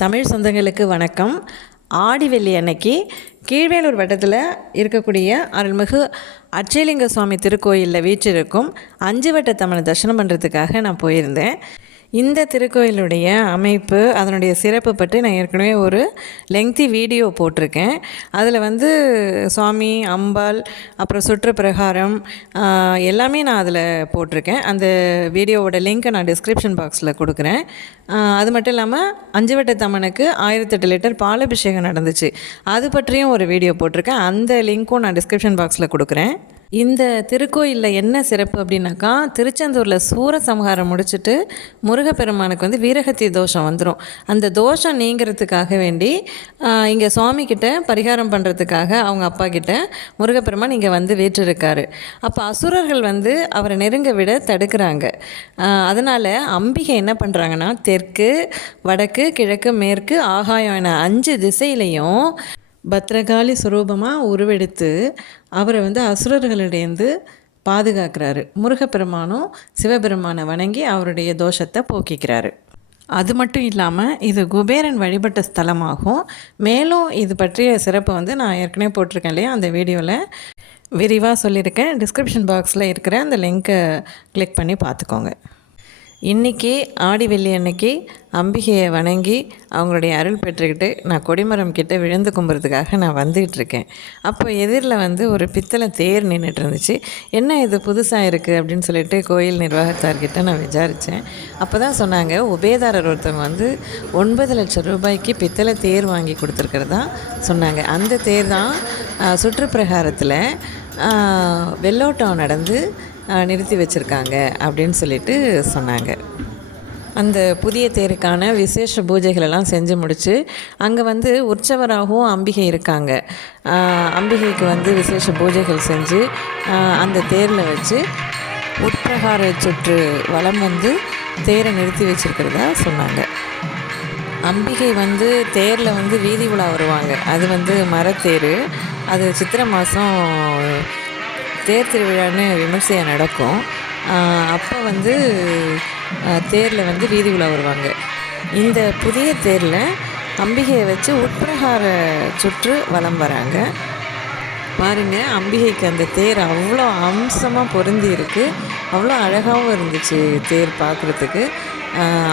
தமிழ் சொந்தங்களுக்கு வணக்கம். ஆடி வெள்ளி அன்னைக்கு கீழ்வேலூர் வட்டத்தில் இருக்கக்கூடிய அருள்மிகு அச்சயலிங்க சுவாமி திருக்கோயிலில் வீற்றிருக்கும் அஞ்சு வட்ட தமிழ் தரிசனம் பண்ணுறதுக்காக நான் போயிருந்தேன். இந்த திருக்கோயிலுடைய அமைப்பு அதனுடைய சிறப்பு பற்றி நான் ஏற்கனவே ஒரு லெங்தி வீடியோ போட்டிருக்கேன். அதில் வந்து சுவாமி அம்பாள் அப்புறம் சுற்று பிரகாரம் எல்லாமே நான் அதில் போட்டிருக்கேன். அந்த வீடியோவோட லிங்க்கை நான் டிஸ்கிரிப்ஷன் பாக்ஸில் கொடுக்குறேன். அது மட்டும் இல்லாமல் அஞ்சு வட்ட தம்மனுக்கு ஆயிரத்தெட்டு லிட்டர் பாலபிஷேகம் நடந்துச்சு. அது பற்றியும் ஒரு வீடியோ போட்டிருக்கேன். அந்த லிங்க்கும் நான் டிஸ்கிரிப்ஷன் பாக்ஸில் கொடுக்குறேன். இந்த திருக்கோயிலில் என்ன சிறப்பு அப்படின்னாக்கா திருச்செந்தூரில் சூரசம்ஹாரம் முடிச்சுட்டு முருகப்பெருமானுக்கு வந்து வீரகத்தி தோஷம் வந்துடும் அந்த தோஷம் நீங்கிறதுக்காக வேண்டி இங்கே சுவாமிக்கிட்ட பரிகாரம் பண்ணுறதுக்காக அவங்க அப்பா கிட்ட முருகப்பெருமான் இங்கே வந்து வீற்றிருக்காரு. அப்போ அசுரர்கள் வந்து அவரை நெருங்க விட தடுக்கிறாங்க. அதனால் அம்பிகை என்ன பண்ணுறாங்கன்னா தெற்கு வடக்கு கிழக்கு மேற்கு ஆகாயம் என அஞ்சு திசையிலையும் பத்ரகாளி சுரூபமாக உருவெடுத்து அவரை வந்து அசுரர்களிடேந்து பாதுகாக்கிறாரு. முருகப்பெருமானும் சிவபெருமானை வணங்கி அவருடைய தோஷத்தை போக்கிக்கிறாரு. அது மட்டும் இல்லாமல் இது குபேரன் வழிபட்ட ஸ்தலமாகும். மேலும் இது பற்றிய சிறப்பு வந்து நான் ஏற்கனவே போட்டிருக்கேன் இல்லையா? அந்த வீடியோவில் விரிவாக சொல்லியிருக்கேன். டிஸ்கிரிப்ஷன் பாக்ஸில் இருக்கிற அந்த லிங்க்கை கிளிக் பண்ணி பார்த்துக்கோங்க. இன்றைக்கி ஆடி வெள்ளி அன்னைக்கு அம்பிகையை வணங்கி அவங்களுடைய அருள் பெற்றுக்கிட்டு நான் கொடிமரம் கிட்டே விழுந்து கும்புறதுக்காக நான் வந்துகிட்டு இருக்கேன். அப்போ எதிரில் வந்து ஒரு பித்தளை தேர் நின்றுட்டு இருந்துச்சு. என்ன இது? புதுசாக இருக்குது அப்படின்னு சொல்லிட்டு கோயில் நிர்வாகத்தார்கிட்ட நான் விசாரித்தேன் அப்போ தான் சொன்னாங்க உபேதாரர் ஒருத்தவங்க வந்து ஒன்பது லட்சம் ரூபாய்க்கு பித்தளை தேர் வாங்கி கொடுத்துருக்கிறதா? சொன்னாங்க. அந்த தேர் தான் சுற்றுப்பிரகாரத்தில் வெள்ளோட்டம் நடந்து நிறுத்தி வச்சுருக்காங்க அப்படின்னு சொல்லிட்டு சொன்னாங்க. அந்த புதிய தேருக்கான விசேஷ பூஜைகளெல்லாம் செஞ்சு முடித்து அங்கே வந்து உற்சவராகவும் அம்பிகை இருக்காங்க. அம்பிகைக்கு வந்து விசேஷ பூஜைகள் செஞ்சு அந்த தேரில் வச்சு உட்பிரகார சுற்று வளம் வந்து தேரை நிறுத்தி வச்சுருக்கிறதா சொன்னாங்க. அம்பிகை வந்து தேரில் வந்து வீதி உலா வருவாங்க. அது வந்து மரத்தேர். அது சித்திரை மாதம் தேர் திருவிழான்னு விமர்சையாக நடக்கும் அப்போ வந்து தேரில் வந்து வீதி உலா வருவாங்க. இந்த புதிய தேரில் அம்பிகையை வச்சு உட்பிரகார சுற்று வலம் வராங்க. பாருங்கள் அம்பிகைக்கு அந்த தேர் அவ்வளோ அம்சமாக பொருந்தி இருக்கு. அவ்வளோ அழகாகவும் இருந்துச்சு தேர் பார்க்குறதுக்கு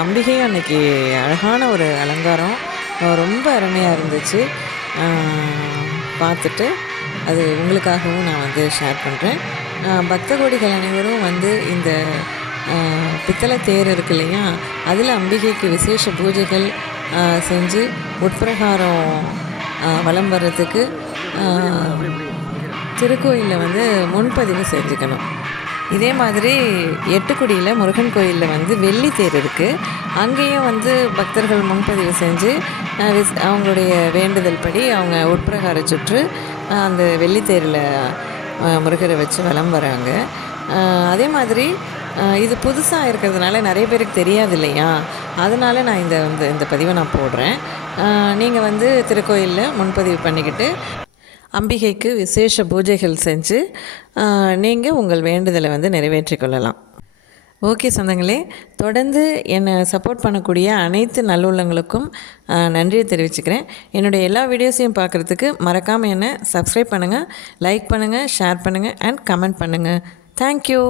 அம்பிகையும் அன்னைக்கு அழகான ஒரு அலங்காரம். ரொம்ப அருமையாக இருந்துச்சு. பார்த்துட்டு அது உங்களுக்காகவும் நான் வந்து ஷேர் பண்ணுறேன் பக்த கோடிகள் அனைவரும் வந்து இந்த பித்தளை தேர் இருக்கு இல்லையா? அதில் அம்பிகைக்கு விசேஷ பூஜைகள் செஞ்சு உட்பிரகாரம் வலம் வர்றதுக்கு திருக்கோயிலில் வந்து முன்பதிவு செஞ்சுக்கணும். இதே மாதிரி எட்டுக்குடியில் முருகன் கோயிலில் வந்து வெள்ளி தேர் இருக்குது அங்கேயும் வந்து பக்தர்கள் முன்பதிவு செஞ்சு விஸ்- அவங்களுடைய வேண்டுதல் படி அவங்க உட்பிரகார சுற்று அந்த வெள்ளி தேரில் முருகரை வச்சு வலம் வராங்க. அதே மாதிரி இது புதுசாக இருக்கிறதுனால நிறைய பேருக்கு தெரியாது இல்லையா? அதனால் நான் இந்த வந்து இந்த பதிவை நான் போடுறேன். நீங்கள் வந்து திருக்கோயிலில் முன்பதிவு பண்ணிக்கிட்டு அம்பிகைக்கு விசேஷ பூஜைகள் செஞ்சு நீங்கள் உங்கள் வேண்டுதலை வந்து நிறைவேற்றிக் கொள்ளலாம். ஓகே சொந்தங்களே தொடர்ந்து என்னை சப்போர்ட் பண்ணக்கூடிய அனைத்து நல்லுள்ளங்களுக்கும் நன்றியை தெரிவிச்சுக்கிறேன். என்னுடைய எல்லா வீடியோஸையும் பார்க்குறதுக்கு மறக்காமல் என்னை சப்ஸ்கிரைப் பண்ணுங்கள் லைக் பண்ணுங்கள் ஷேர் பண்ணுங்கள் அண்ட் கமெண்ட் பண்ணுங்கள் தேங்க்யூ